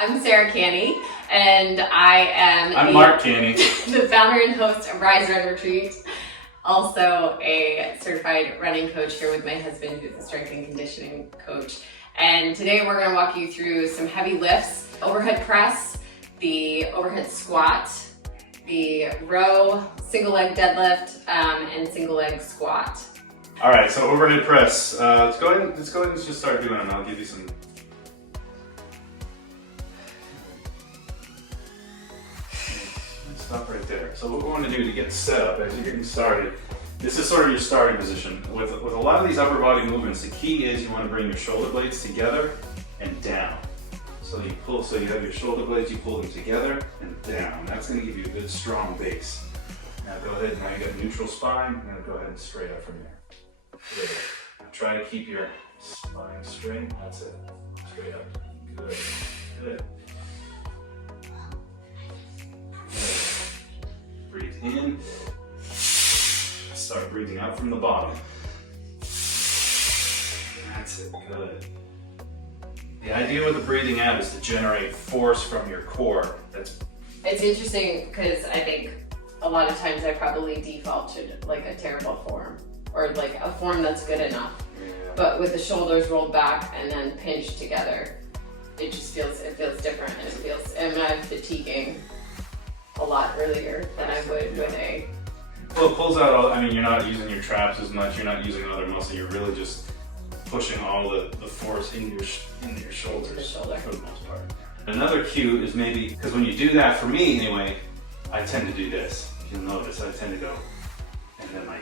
I'm Sarah Canny, and I'm Mark Canny, the founder and host of Rise Run Retreat. Also a certified running coach here with my husband, who's a strength and conditioning coach. And today we're going to walk you through some heavy lifts: overhead press, the overhead squat, the row, single leg deadlift, and single leg squat. All right, so overhead press. Let's go ahead and just start doing them. I'll give you some. Stop right there. So what we want to do to get set up as you're getting started, this is sort of your starting position. With a lot of these upper body movements, the key is you want to bring your shoulder blades together and down. So you pull, so you have your shoulder blades, you pull them together and down. That's going to give you a good strong base. Now go ahead, now you got neutral spine, now go ahead and straight up from there. Good. Now try to keep your spine straight, that's it. Straight up. Good. Good. Breathe in. Start breathing out from the bottom. That's it. Good. The idea with the breathing out is to generate force from your core. It's interesting because I think a lot of times I probably default to like a terrible form or like a form that's good enough. Yeah. But with the shoulders rolled back and then pinched together, it feels different, and I'm fatiguing a lot earlier than I would with a. Well, it pulls out all, I mean, you're not using your traps as much, you're not using another muscle, you're really just pushing all the force into your shoulders for the most part. Another cue is maybe, because when you do that, for me anyway, I tend to do this. If you'll notice, I tend to go, and then my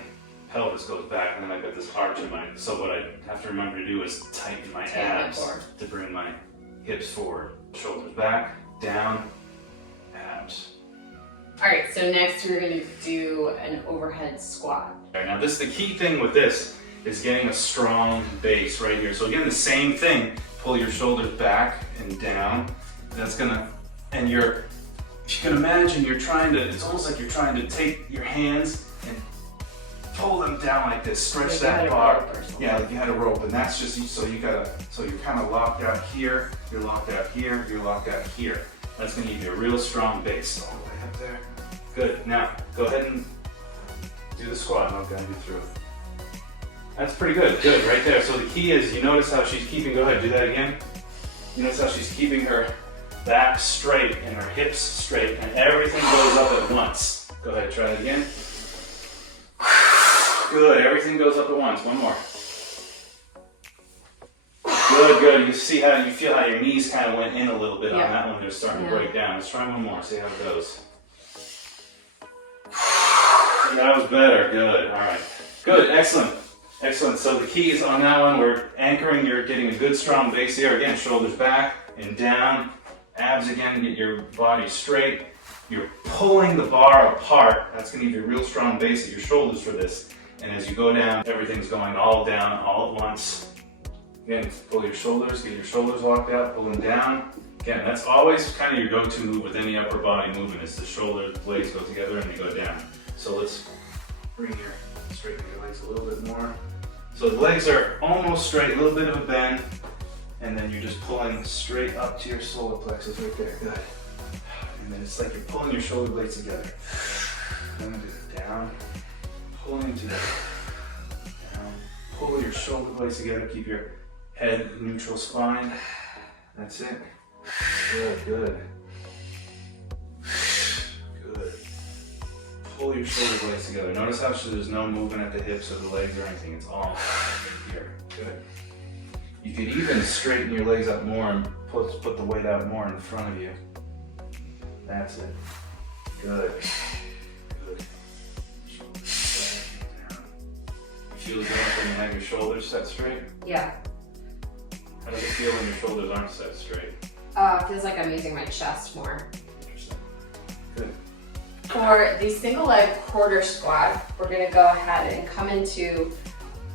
pelvis goes back, and then I've got this arch in my, so what I have to remember to do is tighten my abs to bring my hips forward. Shoulders back, down, abs. All right, so next we're gonna do an overhead squat. All right, now the key thing with this is getting a strong base right here. So again, the same thing, pull your shoulders back and down. That's gonna, and if you can imagine, it's almost like you're trying to take your hands and pull them down like this, stretch like that bar. Yeah, like you had a rope, and that's just, so you're kind of locked out here, you're locked out here, you're locked out here. That's gonna give you a real strong base. All the way up there. Good, now go ahead and do the squat, and I'll guide you through it. That's pretty good, good, right there. So the key is, you notice how she's keeping, go ahead, do that again. You notice how she's keeping her back straight and her hips straight, and everything goes up at once. Go ahead, try it again. Good, everything goes up at once. One more. Good, good. You feel how your knees kind of went in a little bit on that one. They're starting to break down. Let's try one more, see how it goes. That was better, good, all right. Good, excellent. Excellent, so the key is on that one, we're anchoring, you're getting a good strong base here. Again, shoulders back and down, abs again, get your body straight. You're pulling the bar apart. That's gonna give you a real strong base at your shoulders for this. And as you go down, everything's going all down, all at once. Again, pull your shoulders, get your shoulders locked out, pull them down. Again, that's always kind of your go-to move with any upper body movement, is the shoulder blades go together and they go down. So let's straighten your legs a little bit more. So the legs are almost straight, a little bit of a bend, and then you're just pulling straight up to your solar plexus right there, good. And then it's like you're pulling your shoulder blades together. Then we do it down, pulling together, down, pull your shoulder blades together, keep your head neutral spine. That's it. Good, good. Good. Pull your shoulder blades together. Notice how there's no movement at the hips or the legs or anything. It's all here. Good. You could even straighten your legs up more and put the weight out more in front of you. That's it. Good. Good. Shoulders back, down. You feel it going when you have your shoulders set straight? Yeah. How does it feel when your shoulders aren't set straight? It feels like I'm using my chest more. Interesting. Good. For the single leg quarter squat, we're gonna go ahead and come into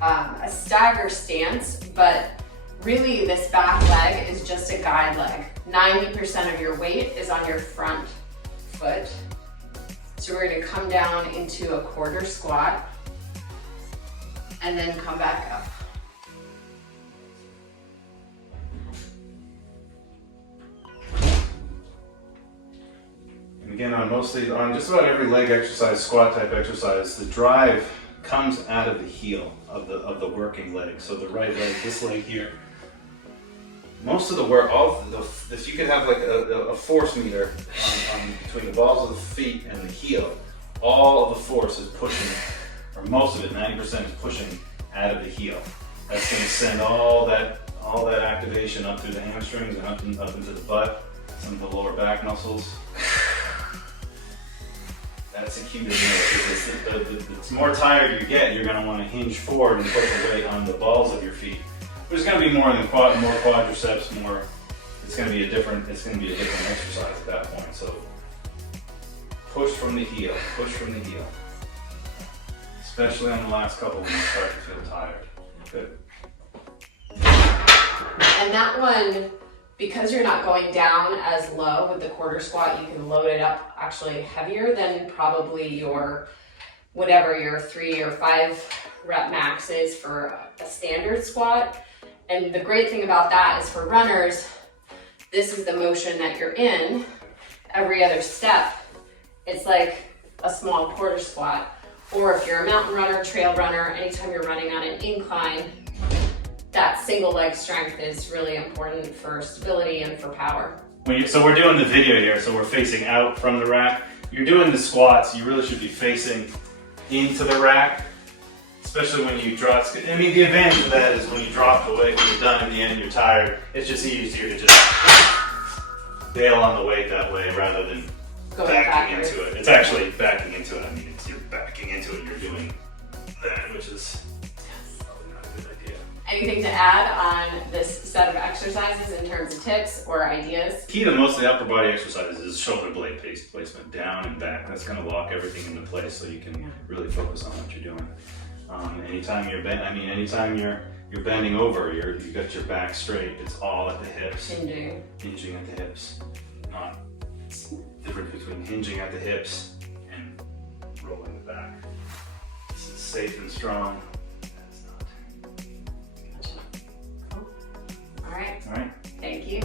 a stagger stance, but really this back leg is just a guide leg. 90% of your weight is on your front foot. So we're gonna come down into a quarter squat and then come back up. again, on just about every leg exercise, squat type exercise, the drive comes out of the heel of the working leg. So the right leg, this leg here. Most of the work, if you could have like a force meter on between the balls of the feet and the heel, all of the force is pushing, or most of it, 90% is pushing out of the heel. That's going to send all that activation up through the hamstrings and up into the butt, some of the lower back muscles. That's the key to know, because the more tired you get, you're going to want to hinge forward and put the weight on the balls of your feet. There's going to be more quadriceps, more. It's going to be a different exercise at that point. So push from the heel, especially on the last couple when you start to feel tired. Good. And that one, because you're not going down as low with the quarter squat, you can load it up actually heavier than probably your 3 or 5 rep max is for a standard squat. And the great thing about that is for runners, this is the motion that you're in. Every other step, it's like a small quarter squat. Or if you're a mountain runner, trail runner, anytime you're running on an incline, that single leg strength is really important for stability and for power. So we're doing the video here, so we're facing out from the rack. You're doing the squats, you really should be facing into the rack, especially when you drop. I mean, the advantage of that is when you drop the weight, when you're done in the end, you're tired, it's just easier to just bail on the weight that way rather than backing into it. It's actually backing into it. I mean, you're backing into it, you're doing that, which is not a good idea. Anything to add on this set of exercises in terms of tips or ideas? Key to most of the upper body exercises is shoulder blade placement, down and back. That's going to lock everything into place so you can really focus on what you're doing. Anytime you're bending over, you've got your back straight. It's all at the hips. Hinging at the hips. It's the difference between hinging at the hips and rolling the back. This is safe and strong. That's not. Gotcha. Cool. All right. All right. Thank you.